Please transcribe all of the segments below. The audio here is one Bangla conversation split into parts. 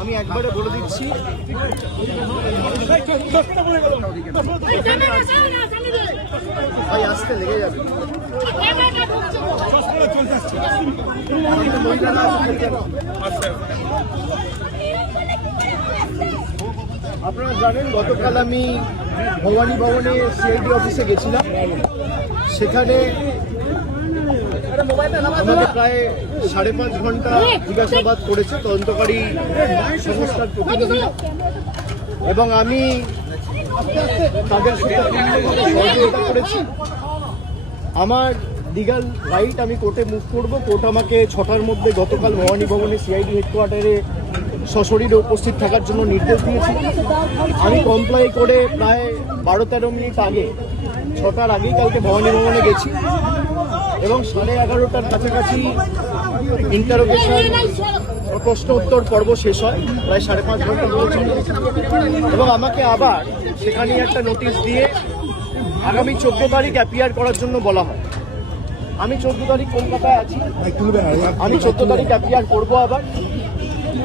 আমি একবারে বলে দিচ্ছি, ভাই আসতে লেগে যাবে। আপনারা জানেন গতকাল আমি ভবানী ভবনে সিআইডি অফিসে গেছিলাম। সেখানে আমাকে প্রায় 5.5 ঘন্টা জিজ্ঞাসাবাদ করেছে তদন্তকারী সংস্থার প্রতিনিধি, এবং আমি তাদের সাথে সহযোগিতা করেছি। আমার লিগাল রাইট, আমি কোর্টে মুভ করব। কোর্ট আমাকে 6টার মধ্যে গতকাল ভবানী ভবনে সিআইডি হেডকোয়ার্টারে সশরীরে উপস্থিত থাকার জন্য নির্দেশ দিয়েছি। আমি কমপ্লাই করে প্রায় 12-13 মিনিট আগে, 6টার আগেই কালকে ভবানী ভবনে গেছি, এবং 11:30টার কাছাকাছি ইন্টারোগেশন প্রশ্ন উত্তর পর্ব শেষ হয়, প্রায় 5.5 ঘন্টা চলেছে। এবং আমাকে আবার সেখানে একটা নোটিশ দিয়ে আগামী 14 তারিখ অ্যাপিয়ার করার জন্য বলা হয়। আমি 14 তারিখ কলকাতায় আছি, আমি 14 তারিখ অ্যাপিয়ার করবো আবার।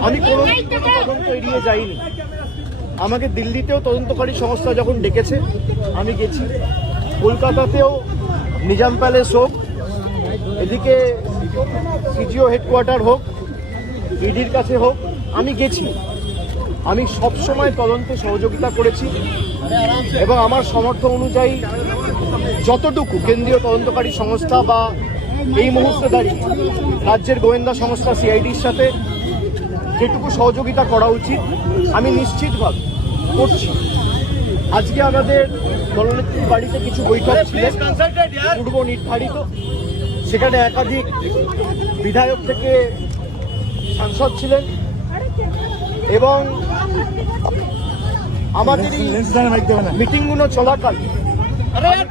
আমি কোনো তদন্ত এড়িয়ে যাইনি। আমাকে দিল্লিতেও তদন্তকারী সংস্থা যখন ডেকেছে আমি গেছি, কলকাতাতেও নিজাম প্যালেস হোক, এদিকে সিজিও হেডকোয়ার্টার হোক, ইডির কাছে হোক, আমি গেছি। আমি সবসময় তদন্তে সহযোগিতা করেছি, এবং আমার সামর্থ্য অনুযায়ী যতটুকু কেন্দ্রীয় তদন্তকারী সংস্থা বা এই মুহূর্তে দাঁড়িয়ে রাজ্যের গোয়েন্দা সংস্থা সিআইডির সাথে যেটুকু সহযোগিতা করা উচিত আমি নিশ্চিতভাবে করছি। আজকে আমাদের দলনেত্রীর বাড়িতে কিছু বৈঠক ছিল পূর্ব নির্ধারিত, সেখানে একাধিক বিধায়ক থেকে সাংসদ ছিলেন, এবং আমাদের এই মিটিংগুলো চলাকাল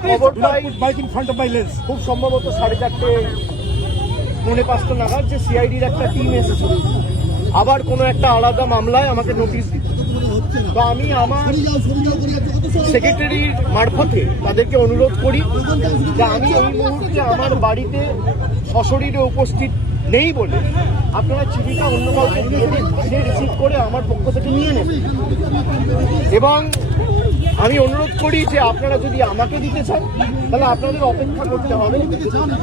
খবর পাই খুব সম্ভবত 4:30 নাগাদ যে সিআইডির একটা টিম এসেছে আবার কোনো একটা আলাদা মামলায় আমাকে নোটিশ দিতে। তো আমি আমার সেক্রেটারির মারফতে তাদেরকে অনুরোধ করি যে আমি এই মুহূর্তে আমার বাড়িতে সশরীরে উপস্থিত নেই বলে আপনারা চিঠিটা অন্য কাউকে দিয়ে দিন, সে রিসিভ করে আমার পক্ষ থেকে নিয়ে নেন। এবং আমি অনুরোধ করি যে আপনারা যদি আমাকে দিতে চান তাহলে আপনাদের অপেক্ষা করতে হবে,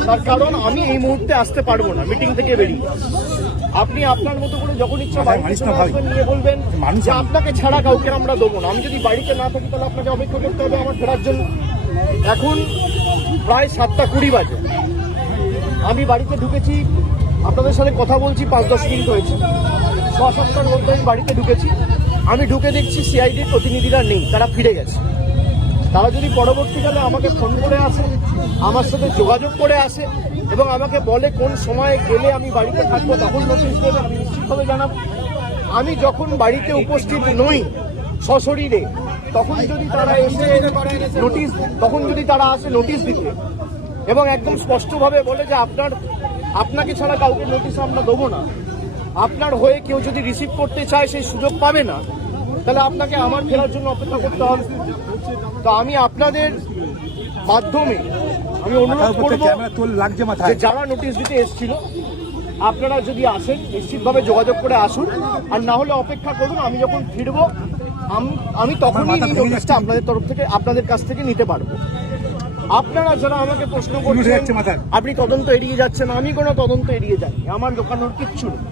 তার কারণ আমি এই মুহূর্তে আসতে পারবো না মিটিং থেকে বেরিয়ে। আপনি আপনার মতো করে যখন ইচ্ছা বাড়িতে নিয়ে বলবেন যে আপনাকে ছাড়া কাউকে আমরা দেবো না। আমি যদি বাড়িতে না থাকি তাহলে আপনাকে অপেক্ষা করতে হবে আমার ফেরার জন্য। এখন প্রায় 7:20 বাজে, আমি বাড়িতে ঢুকেছি, আপনাদের সাথে কথা বলছি 5-10 মিনিট হয়েছে। 6-7টার মধ্যে আমি বাড়িতে ঢুকেছি। আমি ঢুকে দেখছি সিআইডির প্রতিনিধিরা নেই, তারা ফিরে গেছে। তারা যদি পরবর্তীকালে আমাকে ফোন করে আসে, আমার সাথে যোগাযোগ করে আসে এবং আমাকে বলে কোন সময়ে গেলে আমি বাড়িতে থাকবো, তখন নোটিশ দেবে, আমি নিশ্চিতভাবে জানাবো। আমি যখন বাড়িতে উপস্থিত নই সশরীরে, তখন যদি তারা এসে নোটিশ, তখন যদি তারা আসে নোটিশ দিতে এবং একদম স্পষ্টভাবে বলে যে আপনাকে ছাড়া কাউকে নোটিশ আমরা দেবো না, আপনার হয়ে কেউ যদি রিসিভ করতে চায় সেই সুযোগ পাবে না, তাহলে আপনাকে আমার ফেরার জন্য অপেক্ষা করতে হবে। তো আমি আপনাদের মাধ্যমে আমি অনুরোধ করব যে যারা নোটিশ দিতে এসেছিল আপনারা যদি আসেন নিশ্চিতভাবে যোগাযোগ করে আসুন, আর না হলে অপেক্ষা করুন। আমি যখন ফিরবো আমি তখনই এই নোটিশটা আপনাদের তরফ থেকে, আপনাদের কাছ থেকে নিতে পারবো। আপনারা যারা আমাকে প্রশ্ন করছেন আপনি তদন্ত এড়িয়ে যাচ্ছেন, আমি কোনো তদন্ত এড়িয়ে যাই, আমার দোকানোর কিচ্ছু নেই।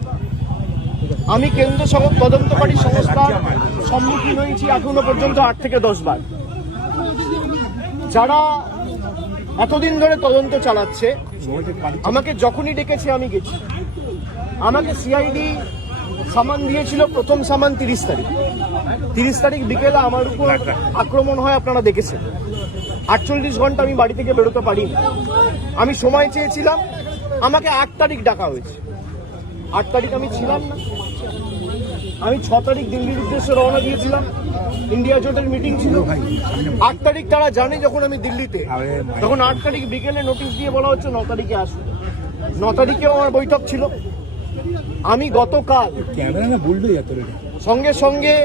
আমি কেন্দ্র তদন্তকারী সংস্থার সম্মুখীন হয়েছি এখনো পর্যন্ত 8 থেকে 10 বার। যারা এতদিন ধরে তদন্ত চালাচ্ছে, আমাকে যখনই ডেকেছে আমি গেছি। আমাকে সিআইডি সামান দিয়েছিল, প্রথম সামান 30 তারিখ। 30 তারিখ বিকেলে আমার উপর আক্রমণ হয়, আপনারা দেখেছেন। 48 ঘন্টা আমি বাড়ি থেকে বেরোতে পারিনি। আমি সময় চেয়েছিলাম, আমাকে 8 তারিখ ডাকা হয়েছে। 8 তারিখ আমি ছিলাম না। আমি 6 তারিখ দিল্লির উদ্দেশ্যে রওনা দিয়েছিলাম, ইন্ডিয়া জোটের মিটিং ছিল। 8 তারিখ তারা জানে যখন আমি দিল্লিতে, তখন 8 তারিখ বিকেলে নোটিশ দিয়ে বলা হচ্ছে 9 তারিখে আসুন। 9 তারিখেও আমার বৈঠক ছিল। আমি গতকাল সঙ্গে সঙ্গে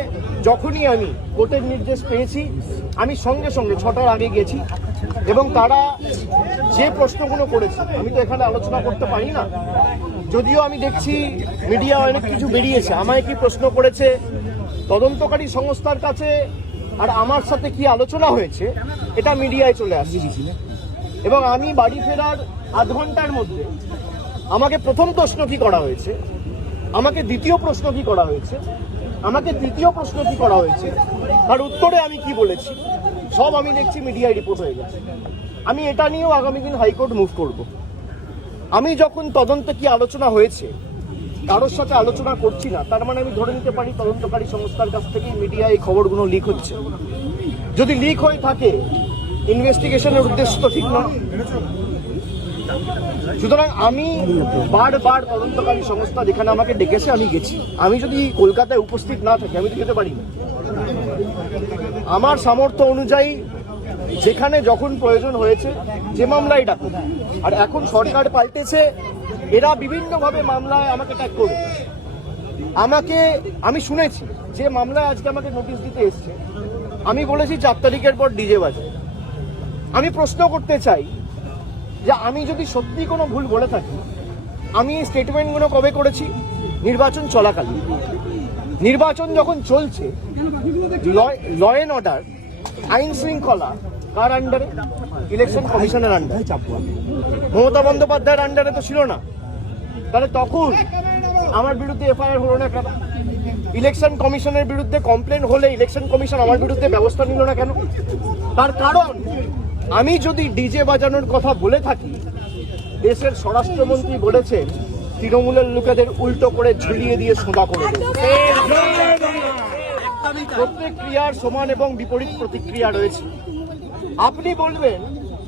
যখনই আমি কোর্টের নির্দেশ পেয়েছি, আমি সঙ্গে সঙ্গে 6টার আগে গেছি, এবং তারা যে প্রশ্নগুলো করেছে আমি তো এখানে আলোচনা করতে পারি না, যদিও আমি দেখছি মিডিয়া অনেক কিছু বেরিয়েছে, আমায় কি প্রশ্ন করেছে তদন্তকারী সংস্থার কাছে আর আমার সাথে কি আলোচনা হয়েছে এটা মিডিয়ায় চলে আসছে। এবং আমি বাড়ি ফেরার আধ ঘন্টার মধ্যে আমাকে প্রথম প্রশ্ন কি করা হয়েছে, আমাকে দ্বিতীয় প্রশ্ন কি করা হয়েছে, আমাকে তৃতীয় প্রশ্ন কি করা হয়েছে, তার উত্তরে আমি কি বলেছি সব আমি দেখছি মিডিয়ায় রিপোর্ট হয়ে গেছে। আমি এটা নিয়েও আগামী দিন হাইকোর্ট মুভ করব। আমি যখন তদন্তে কি আলোচনা হয়েছে কারোর সাথে আলোচনা করছি না, তার মানে আমি ধরে নিতে পারি তদন্তকারী সংস্থার কাছ থেকেই মিডিয়ায় এই খবরগুলো লিক হচ্ছে। যদি লিক হয়ে থাকে ইনভেস্টিগেশনের উদ্দেশ্য তো ঠিক নয়। সুতরাং আমি বারবার তদন্তকারী সংস্থা যেখানে আমাকে ডেকেছে আমি গেছি। আমি যদি কলকাতায় উপস্থিত না থাকি আমি তো যেতে পারি না। আমার সামর্থ্য অনুযায়ী যেখানে যখন প্রয়োজন হয়েছে যে মামলায় ডাকুন। আর এখন সরকার পাল্টেছে, এরা বিভিন্নভাবে মামলায় আমাকে ট্যাগ করবে। আমি শুনেছি যে মামলায় আজকে আমাকে নোটিশ দিতে এসছে, আমি বলেছি 4 তারিখের পর ডিজে বাজে। আমি প্রশ্ন করতে চাই যে আমি যদি সত্যি কোনো ভুল বলে থাকি, আমি এই স্টেটমেন্টগুলো কবে করেছি? নির্বাচন চলাকালীন। নির্বাচন যখন চলছে, ল অ্যান্ড অর্ডার, আইন শৃঙ্খলা কার আন্ডারে? ইলেকশন কমিশনের আন্ডারে। মমতা বন্দ্যোপাধ্যায়ের আন্ডারে তো ছিল না। তাহলে তখন আমার বিরুদ্ধে এফআইআর হলো না কেন? ইলেকশন কমিশনের বিরুদ্ধে কমপ্লেন হলে ইলেকশন কমিশন আমার বিরুদ্ধে ব্যবস্থা নিল না কেন? তার কারণ আমি যদি ডিজে বাজানোর কথা বলে থাকি, দেশের স্বরাষ্ট্রমন্ত্রী বলেছেন তৃণমূলের লোকেদের উল্টো করে ঝুলিয়ে দিয়ে সোঁদা করে দেবে। প্রত্যেক ক্রিয়ার সমান এবং বিপরীত প্রতিক্রিয়া রয়েছে। আপনি বলবেন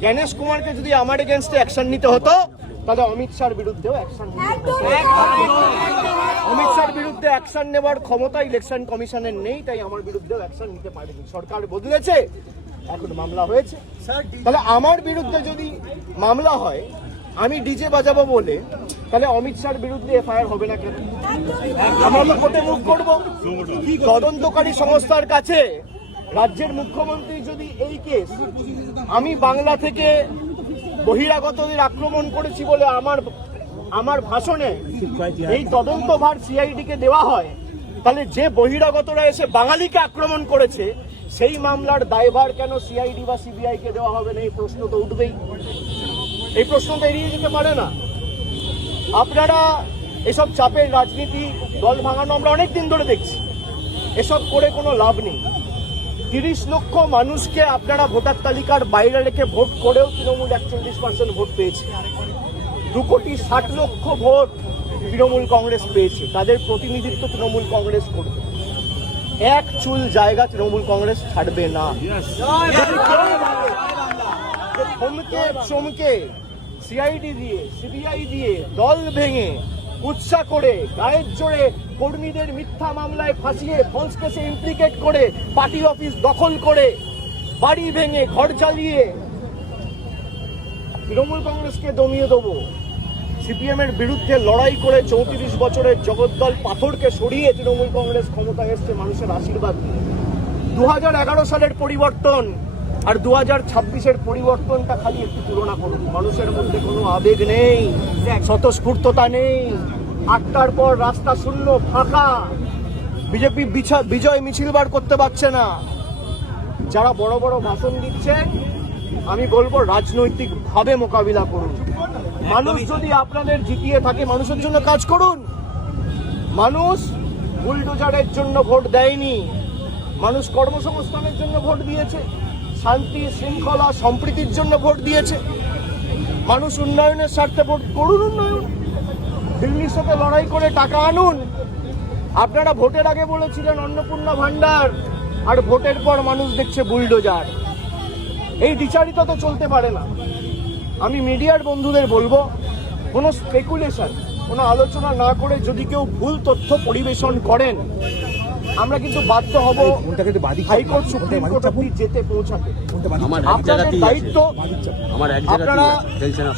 জ্ঞানেশ কুমারকে যদি আমার এগেনস্টে অ্যাকশন নিতে হতো তাহলে অমিত শাহর বিরুদ্ধেও অ্যাকশন নিতে হতো। অমিত শাহর বিরুদ্ধে অ্যাকশন নেওয়ার ক্ষমতা ইলেকশন কমিশনের নেই, তাই আমার বিরুদ্ধেও অ্যাকশন নিতে পারেনি। সরকার বদলেছে, এখন মামলা হয়েছে। তাহলে আমার বিরুদ্ধে যদি মামলা হয় আমি ডিজে বাজাবো বলে, তাহলে অমিত শাহর বিরুদ্ধে এফআইআর হবে না কেন? আমরা তো কোর্টে মুভ করবো। তদন্তকারী সংস্থার কাছে রাজ্যের মুখ্যমন্ত্রী যদি এই কেস আমি বাংলা থেকে বহিরাগতদের আক্রমণ করেছি বলে আমার ভাষণে এই তদন্তভার সিআইডিকে দেওয়া হয়, তাহলে যে বহিরাগতরা এসে বাঙালিকে আক্রমণ করেছে সেই মামলার দায়ভার কেন সিআইডি বা সিবিআই কে দেওয়া হবে না? এই প্রশ্ন তো উঠবেই। এই প্রশ্ন তো এড়িয়ে যেতে পারে না। আপনারা এসব চাপের রাজনীতি, দল ভাঙানো আমরা অনেকদিন ধরে দেখছি। এসব করে কোনো লাভ নেই। 30 লক্ষ মানুষকে আপনারা ভোটার তালিকার বাইরে রেখে ভোট করেও তৃণমূল 41% ভোট পেয়েছে। 2,60,00,000 ভোট তৃণমূল কংগ্রেস পেয়েছে। তাদের প্রতিনিধিত্ব তৃণমূল কংগ্রেস করবে। এক চুল জায়গা তৃণমূল কংগ্রেস ছাড়বে না। থমকে চমকে সিআইডি দিয়ে, সিবিআই দিয়ে, দল ভেঙে, উৎসাহ করে, গায়ের জোরে কর্মীদের মিথ্যা মামলায় ফাঁসিয়ে, ফলস কেসে ইমপ্লিকেট করে, পার্টি অফিস দখল করে, বাড়ি ভেঙে, ঘর জ্বালিয়ে তৃণমূল কংগ্রেসকে দমিয়ে দেবো। সিপিএম এর বিরুদ্ধে লড়াই করে 34 বছরের জগদ্দল পাথরকে সরিয়ে তৃণমূল কংগ্রেস ক্ষমতায় এসছে মানুষের আশীর্বাদ। 2011 সালের পরিবর্তন আর 2026-এর পরিবর্তনটা খালি একটু তুলনা করুন। মানুষের মধ্যে কোনো আবেগ নেই, স্বতঃস্ফূর্ততা নেই। 8টার পর রাস্তা শূন্য, ফাঁকা। বিজেপি বিজয় মিছিল বার করতে পারছে না। যারা বড় বড় ভাষণ দিচ্ছেন, আমি বলবো রাজনৈতিকভাবে মোকাবিলা করুন। মানুষ যদি আপনাদের জিতিয়ে থাকে, মানুষের জন্য কাজ করুন। মানুষ বুলডোজারের জন্য ভোট দেয়নি, মানুষ কর্মসংস্থানের জন্য ভোট দিয়েছে, শান্তি শৃঙ্খলা সম্প্রীতির জন্য ভোট দিয়েছে। মানুষ উন্নয়নের স্বার্থে ভোট করুন। উন্নয়ন, দিল্লির সাথে লড়াই করে টাকা আনুন। আপনারা ভোটের আগে বলেছিলেন অন্নপূর্ণা ভান্ডার, আর ভোটের পর মানুষ দেখছে বুলডোজার। এই দ্বিচারিতা তো চলতে পারে না। আমি মিডিয়ার বন্ধুদের বলবো, কোনো স্পেকুলেশন, কোনো আলোচনা না করে যদি কেউ ভুল তথ্য পরিবেশন করেন, আমরা কিন্তু বাধ্য হব হাইকোর্ট সুপ্রিম কোর্ট অবধি যেতে পৌঁছাতে। আপনাদের দায়িত্ব, আপনারা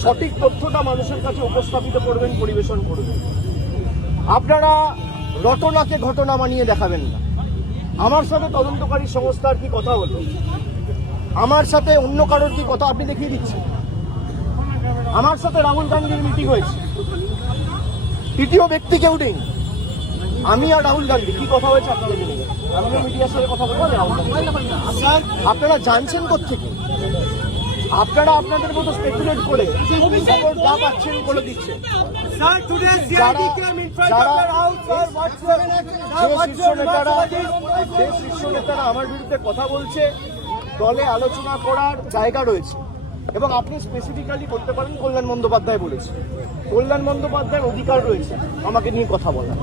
সঠিক তথ্যটা মানুষের কাছে উপস্থাপিত করবেন, পরিবেশন করবেন। আপনারা রটনাকে ঘটনা বানিয়ে দেখাবেন না। আমার সাথে তদন্তকারী সংস্থার কি কথা হলো, আমার সাথে অন্য কারোর কি কথা আপনি দেখিয়ে দিচ্ছেন। আমার সাথে রাহুল গান্ধীর মিটিং হয়েছে, তৃতীয় ব্যক্তি কেউ নেই। আমি আর রাহুল গান্ধী কি কথা হয়েছে আপনারা জেনে গেছেন। আমিও মিডিয়ার সাথে কথা বলবো না রাহুল গান্ধী। আপনারা জানছেন কোত্থেকে? আপনারা আপনাদের মতো স্পেকুলেট করে খবর যা পাচ্ছেন বলে দিচ্ছেন। যে শীর্ষ নেতারা আমার বিরুদ্ধে কথা বলছে, দলে আলোচনা করার জায়গা রয়েছে এবং আপনি স্পেসিফিক্যালি করতে পারেন কল্যাণ বন্দ্যোপাধ্যায় বলেছে। কল্যাণ বন্দ্যোপাধ্যায়ের অধিকার রয়েছে আমাকে নিয়ে কথা বলার।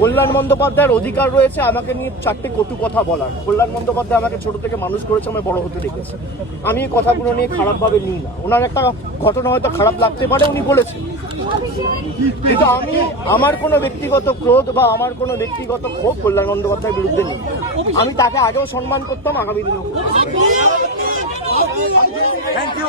কল্যাণ বন্দ্যোপাধ্যায়ের অধিকার রয়েছে আমাকে নিয়ে 4টে কটু কথা বলার। কল্যাণ বন্দ্যোপাধ্যায় আমাকে ছোট থেকে মানুষ করেছে, আমি বড় হতে দেখেছি। আমি এই কথাগুলো নিয়ে খারাপভাবে নিই না। ওনার একটা ঘটনা হয়তো খারাপ লাগতে পারে, উনি বলেছেন, কিন্তু আমি আমার কোনো ব্যক্তিগত ক্রোধ বা আমার কোনো ব্যক্তিগত ক্ষোভ কল্যাণ বন্দ্যোপাধ্যায়ের বিরুদ্ধে নেই। আমি তাকে আগেও সম্মান করতাম, আগামী দিনেও। Thank you.